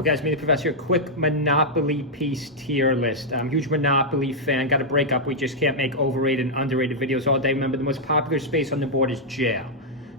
Okay, guys, me the professor, quick Monopoly piece tier list. I'm a huge Monopoly fan, got to break up. We just can't make overrated and underrated videos all day. Remember, the most popular space on the board is jail.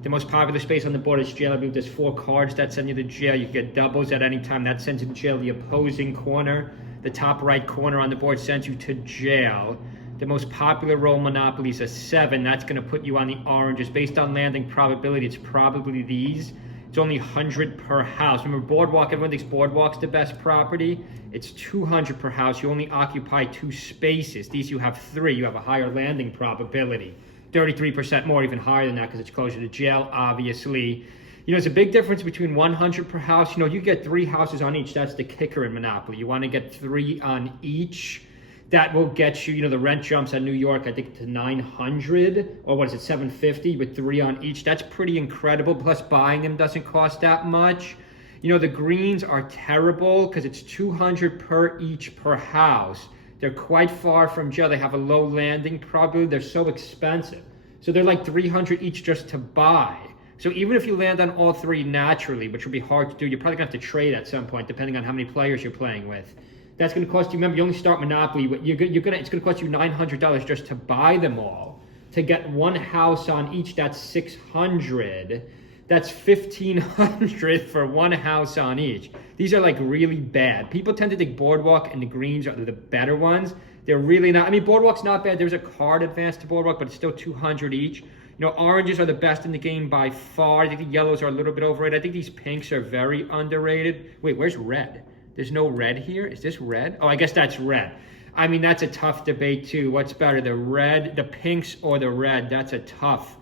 The most popular space on the board is jail. I believe there's 4 cards that send you to jail. You can get doubles at any time. That sends you to jail. The opposing corner, the top right corner on the board sends you to jail. The most popular roll Monopoly is a 7. That's going to put you on the oranges. Based on landing probability, it's probably these. It's only 100 per house. Remember, Boardwalk, everyone thinks Boardwalk's the best property. It's 200 per house. You only occupy 2 spaces. These you have 3. You have a higher landing probability. 33% more, even higher than that because it's closer to jail, obviously. You know, it's a big difference between 100 per house. You know, you get 3 houses on each. That's the kicker in Monopoly. You want to get 3 on each. That will get you, you know, the rent jumps at New York, I think, to 900, or what is it, 750 with 3 on each. That's pretty incredible. Plus, buying them doesn't cost that much. You know, the greens are terrible because it's 200 per each per house. They're quite far from jail. They have a low landing probability. They're so expensive. So they're like 300 each just to buy. So even if you land on all 3 naturally, which would be hard to do, you're probably going to have to trade at some point, depending on how many players you're playing with. That's going to cost you, remember, you only start Monopoly, but it's going to cost you $900 just to buy them all. To get 1 house on each, that's $600. That's $1,500 for 1 house on each. These are like really bad. People tend to think Boardwalk and the greens are the better ones. They're really not. I mean, Boardwalk's not bad. There's a card advance to Boardwalk, but it's still $200 each. You know, oranges are the best in the game by far. I think the yellows are a little bit overrated. I think these pinks are very underrated. Wait, where's red? There's no red here. Is this red? Oh, I guess that's red. I mean, that's a tough debate too. What's better, the red, the pinks, or the red? That's a tough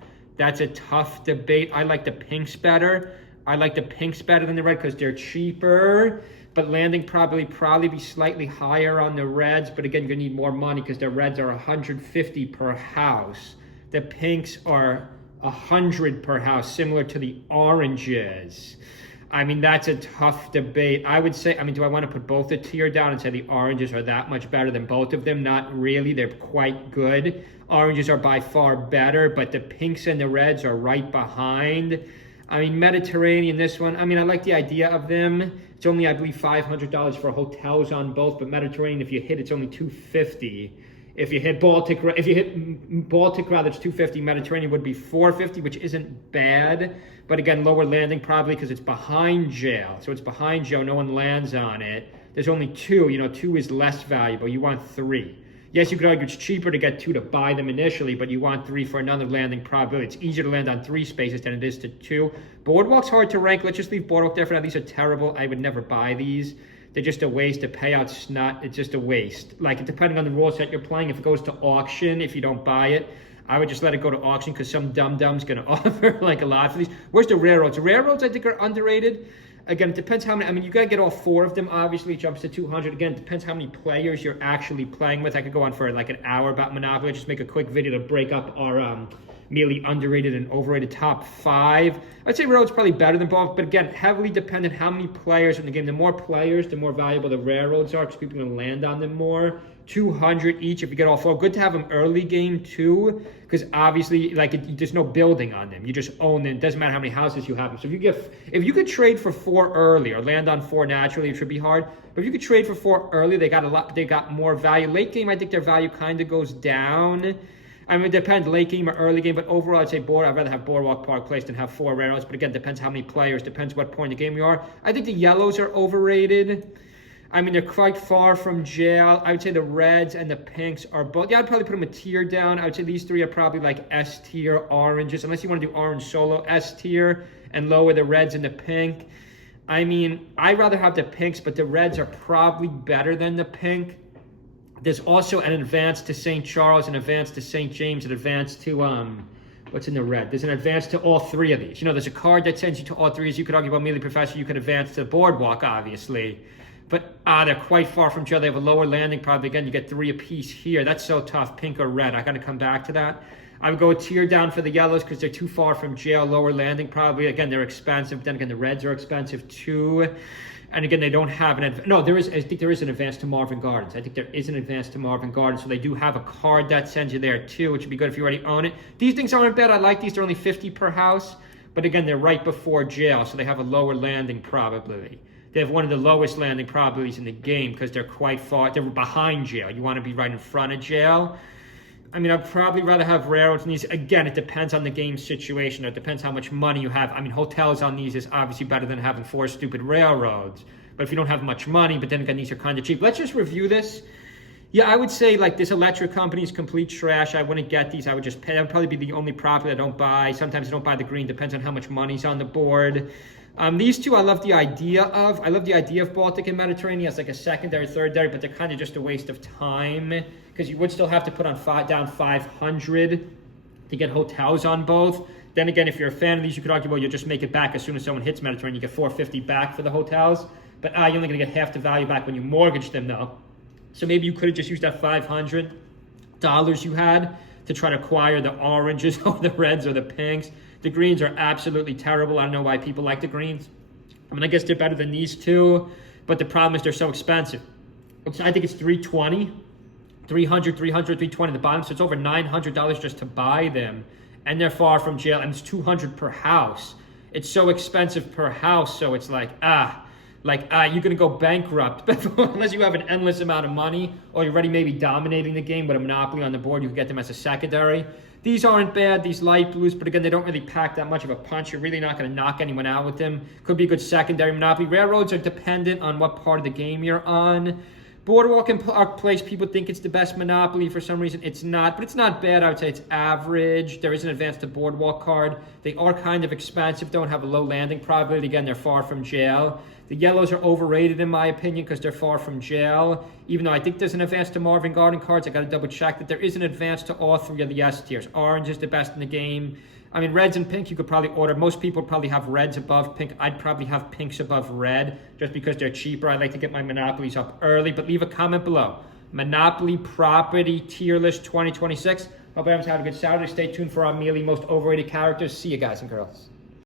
debate. I like the pinks better. I like the pinks better than the red because they're cheaper. But landing probably be slightly higher on the reds. But again, you're gonna need more money because the reds are 150 per house. The pinks are 100 per house, similar to the oranges. I mean, that's a tough debate. I would say, I mean, do I want to put both the tier down and say the oranges are that much better than both of them? Not really. They're quite good. Oranges are by far better, but the pinks and the reds are right behind. I mean, Mediterranean, this one, I mean, I like the idea of them. It's only, I believe, $500 for hotels on both, but Mediterranean, if you hit, it's only $250. If you hit Baltic, rather, it's $250. Mediterranean would be $450, which isn't bad. But again, lower landing probably because it's behind jail. So it's behind jail, no one lands on it. There's only 2, you know, 2 is less valuable. You want 3. Yes, you could argue it's cheaper to get 2 to buy them initially, but you want 3 for another landing probability. It's easier to land on 3 spaces than it is to 2. Boardwalk's hard to rank. Let's just leave Boardwalk there for now. These are terrible. I would never buy these. They're just a waste. The payout's not, it's just a waste. Like, depending on the rule set you're playing, if it goes to auction, if you don't buy it, I would just let it go to auction because some dum-dum's going to offer like a lot for these. Where's the railroads? The railroads, I think, are underrated. Again, it depends how many. I mean, you got to get all 4 of them. Obviously, it jumps to 200. Again, it depends how many players you're actually playing with. I could go on for like an hour about Monopoly. Just make a quick video to break up our merely underrated and overrated top 5. I'd say railroads probably better than both, but again, heavily dependent how many players in the game. The more players, the more valuable the railroads are because people are going to land on them more. 200 each if you get all 4. Good to have them early game too, because obviously, like, there's no building on them. You just own them. It doesn't matter how many houses you have them. So if you could trade for 4 early or land on 4 naturally, it should be hard. But if you could trade for 4 early, they got more value. Late game, I think their value kind of goes down. I mean, it depends, late game or early game, but overall, I'd say I'd rather have Boardwalk Park Place than have 4 railroads. But again, depends how many players, depends what point in the game you are. I think the yellows are overrated. I mean, they're quite far from jail. I would say the reds and the pinks are both. Yeah, I'd probably put them a tier down. I would say these 3 are probably like S tier oranges, unless you want to do orange solo, S tier, and lower the reds and the pink. I mean, I'd rather have the pinks, but the reds are probably better than the pink. There's also an advance to St. Charles, an advance to St. James, an advance to, what's in the red? There's an advance to all 3 of these. You know, there's a card that sends you to all 3. As you could argue about Melee Professor, you could advance to Boardwalk, obviously. But they're quite far from jail. They have a lower landing probably. Again, you get 3 apiece here. That's so tough, pink or red. I got to come back to that. I would go a tier down for the yellows because they're too far from jail, lower landing probably. Again, they're expensive. Then again, the reds are expensive too. And again, they don't have an no. I think there is an advance to Marvin Gardens. I think there is an advance to Marvin Gardens, so they do have a card that sends you there too, which would be good if you already own it. These things aren't bad. I like these. They're only 50 per house, but again, they're right before jail, so they have a lower landing probability. They have one of the lowest landing probabilities in the game because they're quite far. They're behind jail. You want to be right in front of jail. I mean, I'd probably rather have railroads on these. Again, it depends on the game situation. It depends how much money you have. I mean, hotels on these is obviously better than having 4 stupid railroads. But if you don't have much money, but then again, these are kind of cheap. Let's just review this. Yeah, I would say like this electric company is complete trash. I wouldn't get these. I would just pay. That would probably be the only property I don't buy. Sometimes I don't buy the green. Depends on how much money's on the board. These two I love the idea of. I love the idea of Baltic and Mediterranean as like a secondary, thirdary, but they're kind of just a waste of time because you would still have to put on down 500 to get hotels on both. Then again, if you're a fan of these, you could argue, well, you'll just make it back as soon as someone hits Mediterranean. You get 450 back for the hotels, but you're only going to get half the value back when you mortgage them, though. So maybe you could have just used that $500 you had to try to acquire the oranges or the reds or the pinks. The greens are absolutely terrible. I don't know why people like the greens. I mean, I guess they're better than these two, but the problem is they're so expensive. I think it's $320, $300, $320 the bottom, so it's over $900 just to buy them, and they're far from jail, and it's $200 per house. It's so expensive per house, so it's like, you're gonna go bankrupt unless you have an endless amount of money, or you're already maybe dominating the game with a monopoly on the board. You can get them as a secondary. These aren't bad, these light blues, but again, they don't really pack that much of a punch. You're really not going to knock anyone out with them. Could be a good secondary monopoly. Railroads are dependent on what part of the game you're on. Boardwalk and Park Place, people think it's the best monopoly. For some reason, it's not, but it's not bad. I would say it's average. There is an advanced to boardwalk card. They are kind of expensive, don't have a low landing probability. Again, they're far from jail. The yellows are overrated in my opinion because they're far from jail. Even though I think there's an advance to Marvin Garden cards, I got to double check that there is an advance to all 3 of the S tiers. Orange is the best in the game. I mean, reds and pink you could probably order. Most people probably have reds above pink. I'd probably have pinks above red just because they're cheaper. I like to get my monopolies up early, but leave a comment below. Monopoly property tier list 2026. Hope everyone's having a good Saturday. Stay tuned for our Mealy most overrated characters. See you guys and girls.